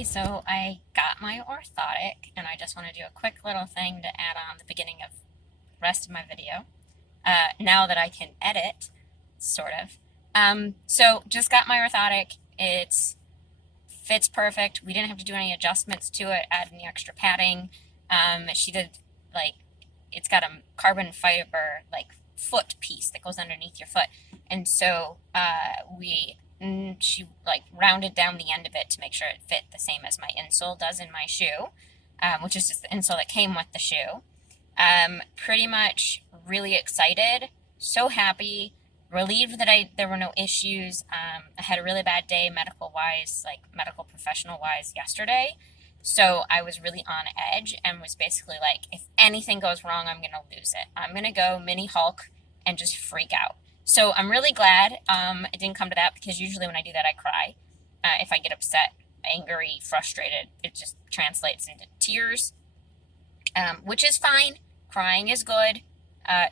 Hey, so I got my orthotic, and I just want to do a quick little thing to add on the beginning of the rest of my video. Now that I can edit, sort of. So just got my orthotic. It fits perfect. We didn't have to do any adjustments to it, add any extra padding. She did like it's got a carbon fiber like foot piece that goes underneath your foot, and so she like rounded down the end of it to make sure it fit the same as my insole does in my shoe, which is just the insole that came with the shoe. Pretty much really excited, so happy, relieved that there were no issues. I had a really bad day medical wise, like medical professional wise yesterday. So I was really on edge and was basically like, if anything goes wrong, I'm going to lose it. I'm going to go mini Hulk and just freak out. So I'm really glad it didn't come to that, because usually when I do that, I cry. If I get upset, angry, frustrated, it just translates into tears, which is fine. Crying is good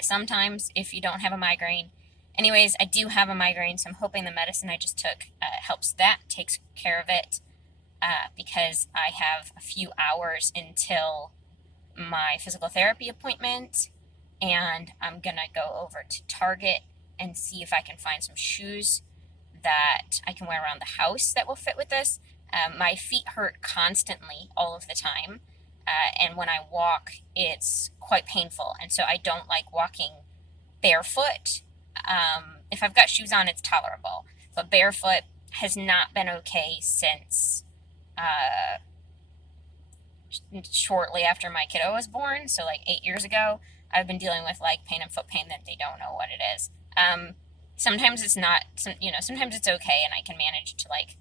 sometimes if you don't have a migraine. Anyways, I do have a migraine, so I'm hoping the medicine I just took helps that, takes care of it, because I have a few hours until my physical therapy appointment, and I'm going to go over to Target and see if I can find some shoes that I can wear around the house that will fit with this. My feet hurt constantly all of the time, and when I walk, it's quite painful, and so I don't like walking barefoot. If I've got shoes on, it's tolerable, but barefoot has not been okay since shortly after my kiddo was born, so like 8 years ago. I've been dealing with leg pain and foot pain that they don't know what it is. Sometimes it's not, sometimes it's okay, and I can manage to like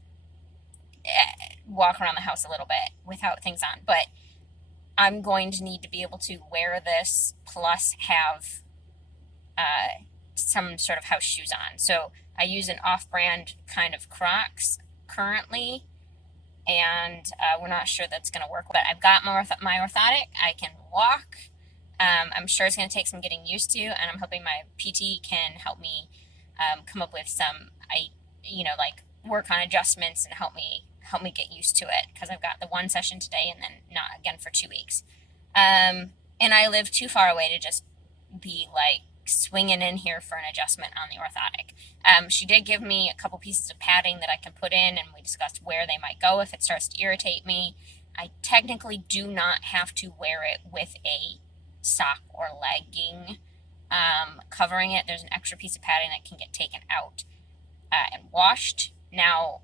walk around the house a little bit without things on, but I'm going to need to be able to wear this plus have some sort of house shoes on. So I use an off-brand kind of Crocs currently, and we're not sure that's going to work. But I've got my orthotic. I can walk. I'm sure it's going to take some getting used to, and I'm hoping my PT can help me come up with some, like work on adjustments and help me get used to it, because I've got the one session today and then not again for 2 weeks. And I live too far away to just be like swinging in here for an adjustment on the orthotic. She did give me a couple pieces of padding that I can put in, and we discussed where they might go if it starts to irritate me. I technically do not have to wear it with a sock or legging covering it. There's an extra piece of padding that can get taken out and washed. Now,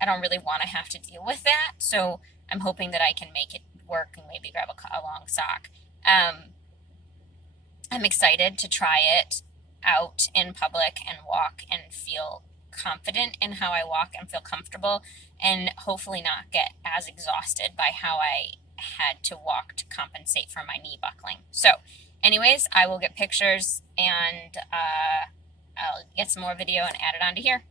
I don't really want to have to deal with that, so I'm hoping that I can make it work and maybe grab a long sock. I'm excited to try it out in public and walk and feel confident in how I walk and feel comfortable, and hopefully not get as exhausted by how I had to walk to compensate for my knee buckling. So anyways, I will get pictures, and I'll get some more video and add it onto here.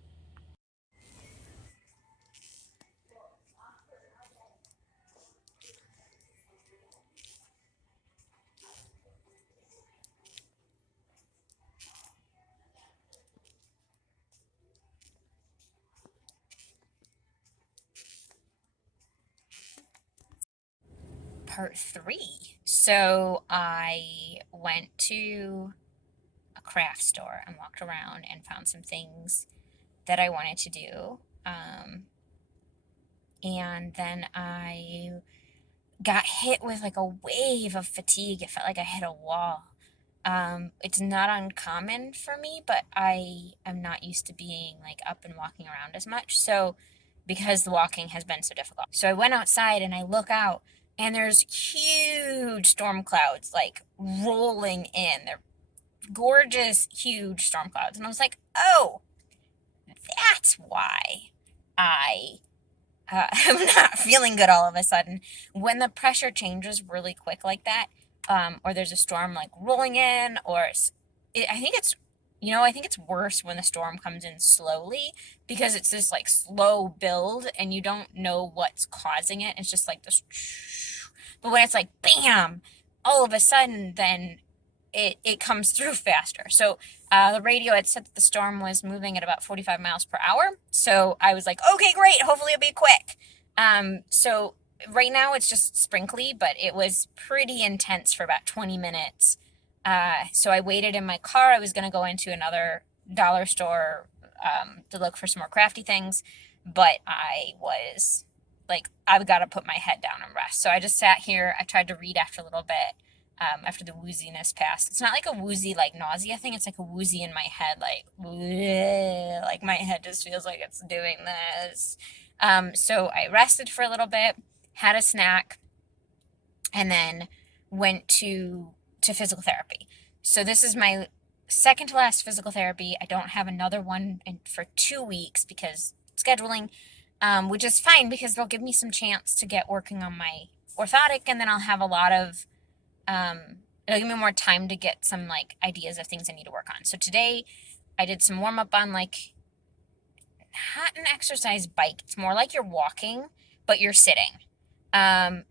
Part 3. So I went to a craft store and walked around and found some things that I wanted to do. And then I got hit with like a wave of fatigue. It felt like I hit a wall. It's not uncommon for me, but I am not used to being like up and walking around as much. So, because the walking has been so difficult. So I went outside and I look out, and there's huge storm clouds like rolling in. They're gorgeous, huge storm clouds. And I was like, oh, that's why I am not feeling good all of a sudden. When the pressure changes really quick like that, or there's a storm like rolling in, or I think it's worse when the storm comes in slowly, because it's this like slow build and you don't know what's causing it. It's just like this. But when it's like bam, all of a sudden, then it comes through faster. So the radio had said that the storm was moving at about 45 miles per hour. So I was like, okay, great. Hopefully it'll be quick. So right now it's just sprinkly, but it was pretty intense for about 20 minutes. So I waited in my car. I was going to go into another dollar store to look for some more crafty things, but I was like, I've got to put my head down and rest. So I just sat here. I tried to read after a little bit. After the wooziness passed, it's not like a woozy like nausea thing. It's like a woozy in my head, like bleh, like my head just feels like it's doing this. So I rested for a little bit, had a snack, and then went to physical therapy. So this is my second to last physical therapy. I don't have another one for 2 weeks because scheduling, which is fine because they'll give me some chance to get working on my orthotic, and then I'll have a lot of it'll give me more time to get some like ideas of things I need to work on. So today I did some warm up on like not an exercise bike. It's more like you're walking, but you're sitting.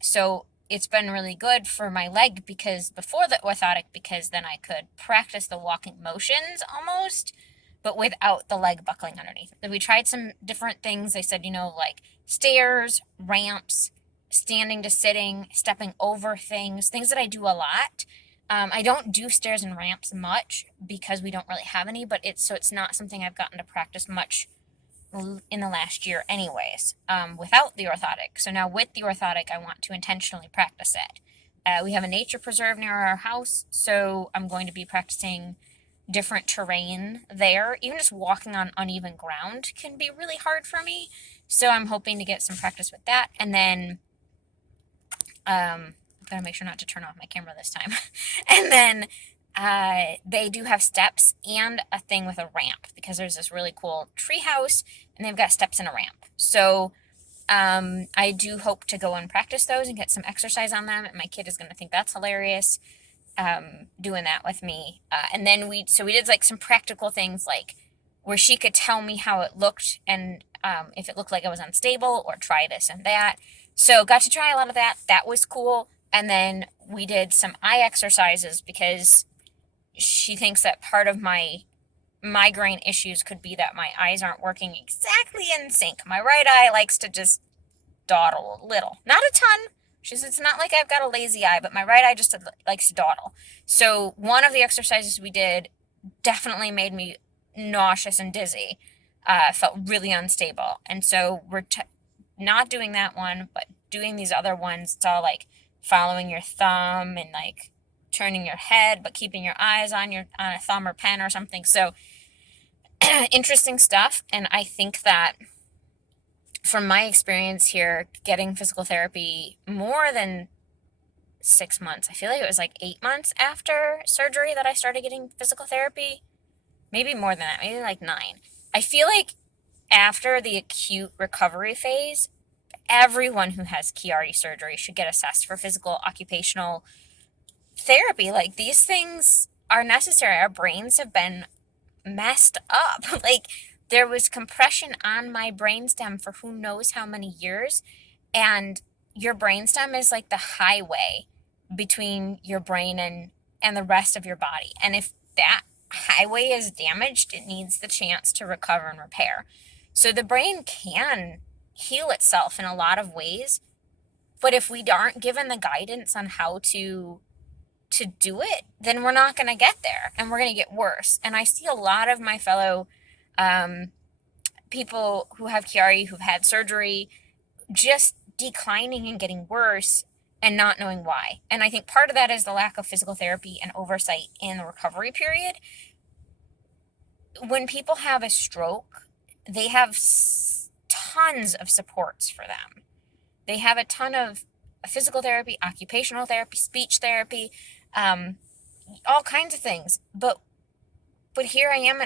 So it's been really good for my leg because before the orthotic, because then I could practice the walking motions almost, but without the leg buckling underneath. We tried some different things. They said, like stairs, ramps, standing to sitting, stepping over things, things that I do a lot. I don't do stairs and ramps much because we don't really have any, but it's not something I've gotten to practice much in the last year anyways, without the orthotic. So now with the orthotic, I want to intentionally practice it. We have a nature preserve near our house, so I'm going to be practicing different terrain there. Even just walking on uneven ground can be really hard for me. So I'm hoping to get some practice with that. And then I've got to make sure not to turn off my camera this time. And then they do have steps and a thing with a ramp because there's this really cool tree house and they've got steps and a ramp. So I do hope to go and practice those and get some exercise on them. And my kid is going to think that's hilarious doing that with me. And then we did like some practical things like where she could tell me how it looked and if it looked like I was unstable or try this and that. So got to try a lot of that. That was cool. And then we did some eye exercises because she thinks that part of my migraine issues could be that my eyes aren't working exactly in sync. My right eye likes to just dawdle a little, not a ton. She says it's not like I've got a lazy eye, but my right eye just likes to dawdle. So one of the exercises we did definitely made me nauseous and dizzy. Felt really unstable, and so we're not doing that one, but doing these other ones. It's all like following your thumb and like turning your head, but keeping your eyes on a thumb or pen or something. So interesting stuff. And I think that from my experience here, getting physical therapy more than 6 months, I feel like it was like 8 months after surgery that I started getting physical therapy. Maybe more than that, maybe like 9. I feel like after the acute recovery phase, everyone who has Chiari surgery should get assessed for physical occupational therapy. Like these things are necessary. Our brains have been messed up. Like there was compression on my brainstem for who knows how many years. And your brainstem is like the highway between your brain and the rest of your body. And if that highway is damaged, it needs the chance to recover and repair. So the brain can heal itself in a lot of ways. But if we aren't given the guidance on how to do it, then we're not going to get there and we're going to get worse. And I see a lot of my fellow people who have Chiari, who've had surgery, just declining and getting worse and not knowing why. And I think part of that is the lack of physical therapy and oversight in the recovery period. When people have a stroke, they have tons of supports for them. They have a ton of physical therapy, occupational therapy, speech therapy, all kinds of things. But here I am,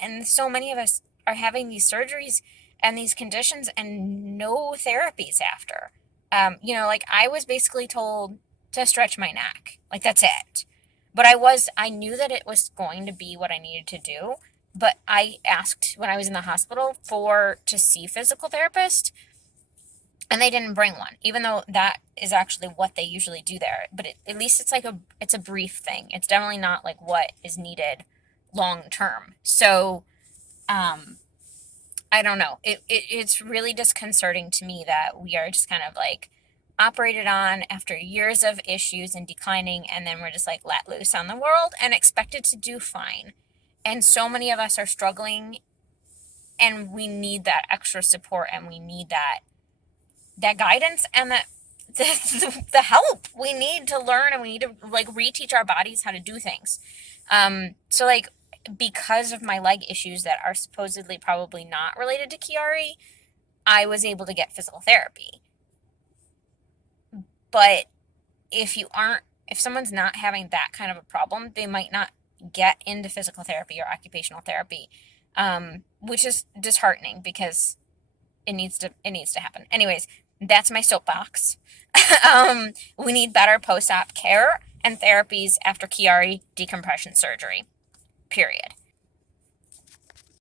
and so many of us are having these surgeries and these conditions and no therapies after. Like I was basically told to stretch my neck. Like that's it. But I knew that it was going to be what I needed to do. But I asked when I was in the hospital to see a physical therapist, and they didn't bring one, even though that is actually what they usually do there. But at least it's a brief thing. It's definitely not like what is needed long term. So, I don't know. It's really disconcerting to me that we are just kind of like operated on after years of issues and declining, and then we're just like let loose on the world and expected to do fine. And so many of us are struggling, and we need that extra support, and we need that guidance and that the help we need to learn, and we need to like reteach our bodies how to do things. So like because of my leg issues that are supposedly probably not related to Chiari, I was able to get physical therapy. But if someone's not having that kind of a problem, they might not get into physical therapy or occupational therapy, which is disheartening because it needs to happen. Anyways, that's my soapbox. We need better post-op care and therapies after Chiari decompression surgery. Period.